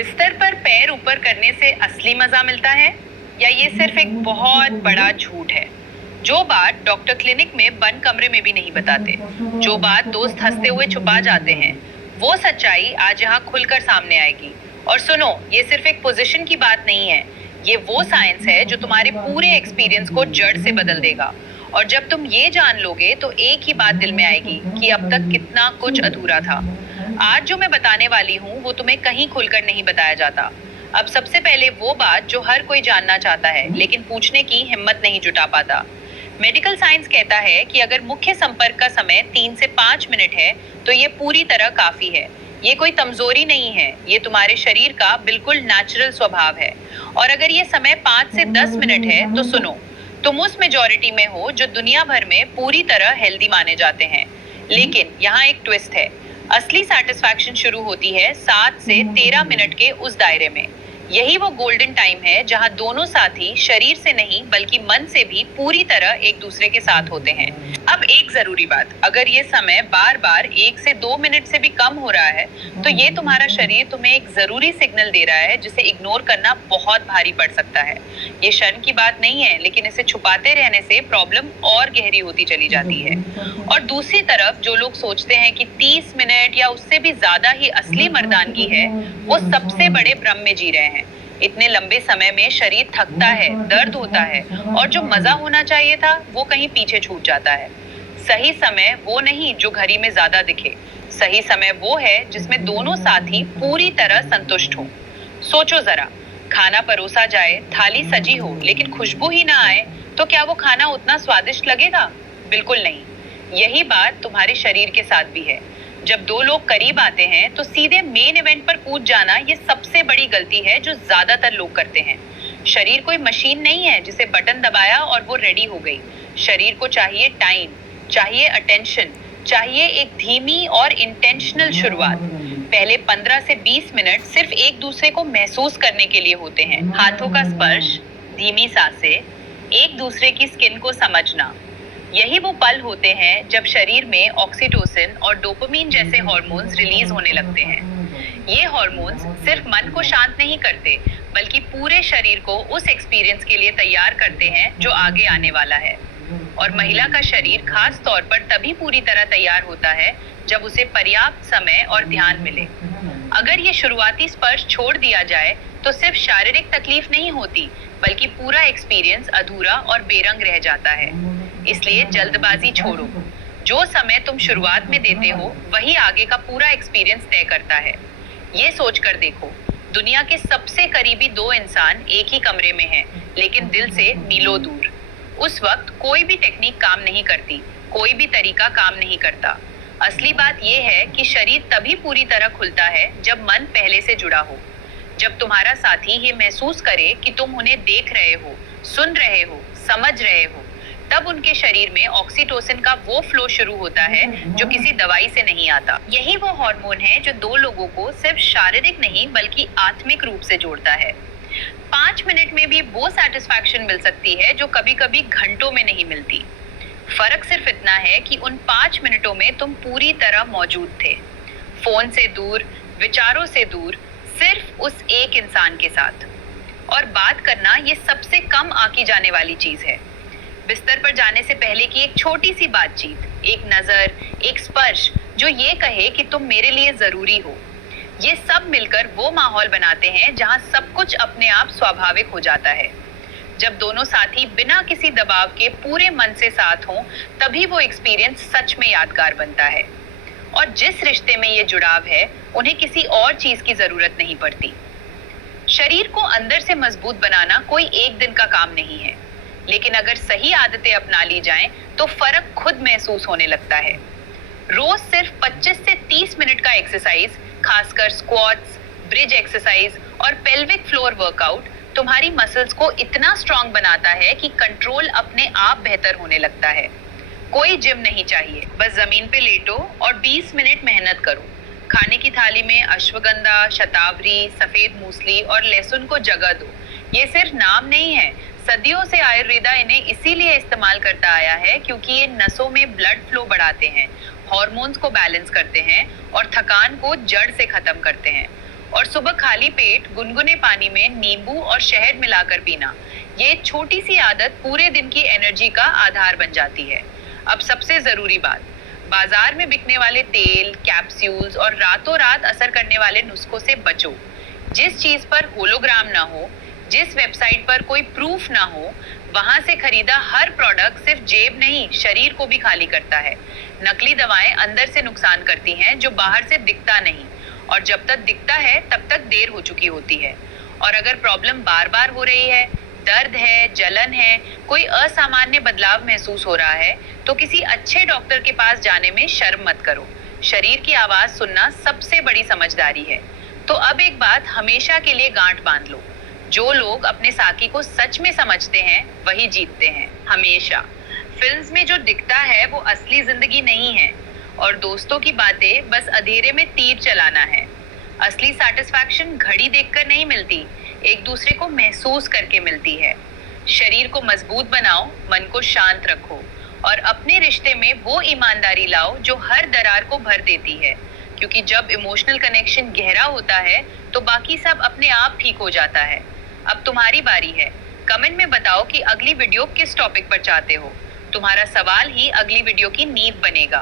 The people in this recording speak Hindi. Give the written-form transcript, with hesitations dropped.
बिस्तर पर पैर ऊपर करने से असली मजा मिलता है या ये सिर्फ एक बहुत बड़ा झूठ है? जो बात डॉक्टर क्लिनिक में बंद कमरे में भी नहीं बताते, जो बात दोस्त हंसते हुए छुपा जाते हैं, वो सच्चाई आज यहाँ खुलकर सामने आएगी। और सुनो, ये सिर्फ एक पोजीशन की बात नहीं है, ये वो साइंस है जो तुम्हारे पूरे एक्सपीरियंस को जड़ से बदल देगा। और जब तुम ये जान लोगे तो एक ही बात दिल में आएगी कि अब तक कितना कुछ अधूरा था। आज जो मैं बताने वाली हूँ वो तुम्हें कहीं खुलकर नहीं बताया जाता। अब सबसे पहले वो बात जो हर कोई जानना चाहता है लेकिन पूछने की हिम्मत नहीं जुटा पाता। मेडिकल साइंस कहता है कि अगर मुख्य संपर्क का समय 3 से 5 मिनट है तो ये पूरी तरह काफी है। ये कोई कमजोरी नहीं है, ये तुम्हारे शरीर का बिल्कुल नेचुरल स्वभाव है। और अगर ये समय 5 से 10 मिनट है तो सुनो, तुम उस मेजॉरिटी में हो जो दुनिया भर में पूरी तरह हेल्दी माने जाते हैं। लेकिन यहाँ एक ट्विस्ट है। असली सेटिस्फैक्शन शुरू होती है 7 से 13 मिनट के उस दायरे में। यही वो गोल्डन टाइम है जहां दोनों साथी शरीर से नहीं बल्कि मन से भी पूरी तरह एक दूसरे के साथ होते हैं। अब एक जरूरी बात, अगर ये समय बार बार 1 से 2 मिनट से भी कम हो रहा है तो ये तुम्हारा शरीर तुम्हें एक जरूरी सिग्नल दे रहा है जिसे इग्नोर करना बहुत भारी पड़ सकता है। ये शर्म की बात नहीं है, लेकिन इसे छुपाते रहने से प्रॉब्लम और गहरी होती चली जाती है। और दूसरी तरफ जो लोग सोचते हैं कि 30 मिनट या उससे भी ज्यादा ही असली मर्दानगी है, वो सबसे बड़े भ्रम में जी रहे हैं। इतने लंबे समय में शरीर थकता है, दर्द होता है और जो मजा होना चाहिए था वो कहीं पीछे छूट जाता है। सही समय वो नहीं जो घड़ी में ज्यादा दिखे, सही समय वो है जिसमें दोनों साथी पूरी तरह संतुष्ट हो। सोचो जरा, खाना परोसा जाए, थाली सजी हो लेकिन खुशबू ही ना आए तो क्या वो खाना उतना स्वादिष्ट लगेगा? बिल्कुल नहीं। यही बात तुम्हारे शरीर के साथ भी है। जब दो लोग करीब आते हैं तो सीधे मेन इवेंट पर कूद जाना ये सबसे बड़ी गलती है जो ज्यादातर लोग करते हैं। शरीर कोई मशीन नहीं है जिसे बटन दबाया और वो रेडी हो गई। शरीर को चाहिए टाइम, चाहिए अटेंशन, चाहिए एक धीमी और इंटेंशनल शुरुआत। पहले 15 से 20 मिनट सिर्फ एक दूसरे को महसूस करने के लिए होते हैं। हाथों का स्पर्श, धीमी सांसें, एक दूसरे की स्किन को समझना। यही वो पल होते हैं जब शरीर में ऑक्सीटोसिन और डोपामिन जैसे हार्मोन्स रिलीज होने लगते हैं। ये हार्मोन्स सिर्फ मन को शांत नहीं करते बल्कि पूरे शरीर को उस एक्सपीरियंस के लिए तैयार करते हैं जो आगे आने वाला है। और महिला का शरीर खास तौर पर तभी पूरी तरह तैयार होता है जब उसे पर्याप्त समय और ध्यान मिले। अगर ये शुरुआती स्पर्श छोड़ दिया जाए तो सिर्फ शारीरिक तकलीफ नहीं होती बल्कि पूरा एक्सपीरियंस अधूरा और बेरंग रह जाता है। इसलिए जल्दबाजी छोड़ो। जो समय तुम शुरुआत में देते हो वही आगे का पूरा एक्सपीरियंस तय करता है। ये सोचकर देखो, दुनिया के सबसे करीबी दो इंसान एक ही कमरे में हैं, लेकिन दिल से मीलों दूर। उस वक्त कोई भी टेक्निक काम नहीं करती, कोई भी तरीका काम नहीं करता। असली बात यह है कि शरीर तभी पूरी तरह खुलता है जब मन पहले से जुड़ा हो। जब तुम्हारा साथी ये महसूस करे कि तुम उन्हें देख रहे हो, सुन रहे हो, समझ रहे हो, तब उनके शरीर में ऑक्सीटोसिन का वो फ्लो शुरू होता है जो किसी दवाई से नहीं आता। यही वो हार्मोन है जो दो लोगों को सिर्फ शारीरिक नहीं बल्कि आत्मिक रूप से जोड़ता है। 5 मिनट में भी वो सेटिस्फैक्शन मिल सकती है जो कभी कभी घंटों में नहीं मिलती। फर्क सिर्फ इतना है कि उन 5 मिनटों में तुम पूरी तरह मौजूद थे, फोन से दूर, विचारों से दूर, सिर्फ उस एक इंसान के साथ। और बात करना ये सबसे कम आंकी जाने वाली चीज है। बिस्तर पर जाने से पहले की एक छोटी सी बातचीत, एक नजर, एक स्पर्श जो ये कहे कि तुम मेरे लिए जरूरी हो, ये सब मिलकर वो माहौल बनाते हैं जहां सब कुछ अपने आप स्वाभाविक हो जाता है। जब दोनों साथी बिना किसी दबाव के पूरे मन से साथ हों, तभी वो एक्सपीरियंस सच में यादगार बनता है। और जिस रिश्ते में ये जुड़ाव है, उन्हें किसी और चीज की जरूरत नहीं पड़ती। शरीर को अंदर से मजबूत बनाना कोई एक दिन का काम नहीं है, लेकिन अगर सही आदतें अपना ली जाएं, तो फर्क खुद महसूस होने लगता है। रोज सिर्फ 25 से 30 मिनट का एक्सरसाइज, खासकर स्क्वाट्स, ब्रिज एक्सरसाइज और पेल्विक फ्लोर वर्कआउट तुम्हारी मसल्स को इतना स्ट्रांग बनाता है कि कंट्रोल अपने आप बेहतर होने लगता है। कोई जिम नहीं चाहिए, बस जमीन पे लेटो और 20 मिनट मेहनत करो। खाने की थाली में अश्वगंधा, शतावरी, सफेद मूसली और लहसुन को जगह दो। ये सिर्फ नाम नहीं है, सदियों से आयुर्वेदा इन्हें इसीलिए इस्तेमाल करता आया है क्योंकि ये नसों में ब्लड फ्लो बढ़ाते हैं, हार्मोन्स को बैलेंस करते हैं और थकान को जड़ से खत्म करते हैं। और सुबह खाली पेट गुनगुने पानी में नींबू और शहद मिलाकर पीना। ये छोटी सी आदत पूरे दिन की एनर्जी का आधार बन जाती है। अब सबसे जरूरी बात, बाजार में बिकने वाले तेल, कैप्सूल्स और रातों रात असर करने वाले नुस्खों से बचो। जिस चीज पर होलोग्राम ना हो, जिस वेबसाइट पर कोई प्रूफ ना हो, वहां से खरीदा हर प्रोडक्ट सिर्फ जेब नहीं, शरीर को भी खाली करता है। नकली दवाएं अंदर से नुकसान करती हैं, जो बाहर से दिखता नहीं, और जब तक दिखता है तब तक देर हो चुकी होती है। और अगर प्रॉब्लम बार बार हो रही है, दर्द है, जलन है, कोई असामान्य बदलाव महसूस हो रहा है, तो किसी अच्छे डॉक्टर के पास जाने में शर्म मत करो। शरीर की आवाज सुनना सबसे बड़ी समझदारी है। तो अब एक बात हमेशा के लिए गांठ बांध लो, जो लोग अपने साकी को सच में समझते हैं वही जीतते हैं, हमेशा। फिल्म्स में जो दिखता है वो असली जिंदगी नहीं है, और दोस्तों की बातें बस अंधेरे में तीर चलाना है। असली सैटिस्फैक्शन घड़ी देखकर नहीं मिलती, एक दूसरे को महसूस करके मिलती है। शरीर को मजबूत बनाओ, मन को शांत रखो, और अपने रिश्ते में वो ईमानदारी लाओ जो हर दरार को भर देती है। क्योंकि जब इमोशनल कनेक्शन गहरा होता है तो बाकी सब अपने आप ठीक हो जाता है। अब तुम्हारी बारी है। कमेंट में बताओ कि अगली वीडियो किस टॉपिक पर चाहते हो। तुम्हारा सवाल ही अगली वीडियो की नींव बनेगा।